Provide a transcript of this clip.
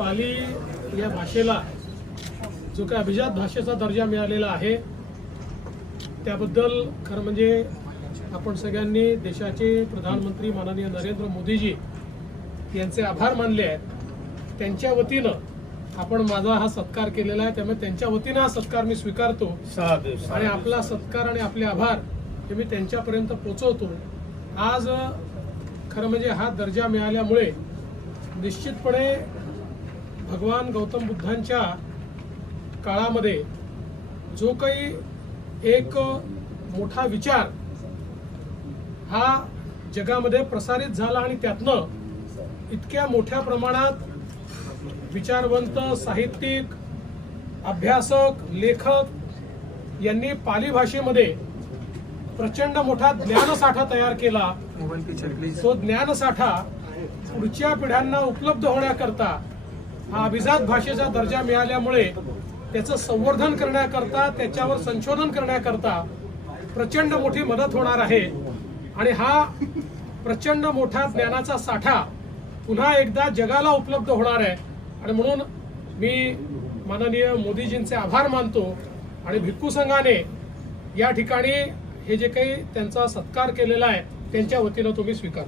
पाली या भाषेला जो काही अभिजात भाषेचा दर्जा मिळालेला आहे त्याबद्दल खरं म्हणजे आपण सगळ्यांनी देशाचे प्रधानमंत्री माननीय नरेंद्र मोदीजी यांचे आभार मानले आहेत. त्यांच्या वतीनं आपण माझा हा सत्कार केलेला आहे. त्यामुळे त्यांच्या वतीनं हा सत्कार मी स्वीकारतो. आणि आपला सत्कार आणि आपले आभार हे मी त्यांच्यापर्यंत पोचवतो. आज खरं म्हणजे हा दर्जा मिळाल्यामुळे निश्चितपणे भगवान गौतम बुद्धांच्या काळामध्ये जो काही एक मोठा विचार हा जगामध्ये प्रसारित झाला आणि त्यातनं इतक्या मोठ्या प्रमाणात विचारवंत साहित्यिक अभ्यासक लेखक यांनी पाली भाषेमध्ये प्रचंड मोठा ज्ञानसाठा तयार केला. तो ज्ञानसाठा पुढच्या पिढ्यांना उपलब्ध होण्याकरता हा अभिजात भाषेचा दर्जा मिळाल्यामुळे त्याचं संवर्धन करण्याकरता त्याच्यावर संशोधन करण्याकरता प्रचंड मोठी मदत होणार आहे. आणि हा प्रचंड मोठा ज्ञानाचा साठा पुन्हा एकदा जगाला उपलब्ध होणार आहे. आणि म्हणून मी माननीय मोदीजींचे आभार मानतो. आणि भिक्खू संघाने या ठिकाणी हे जे काही त्यांचा सत्कार केलेला आहे त्यांच्या वतीनं तुम्ही स्वीकार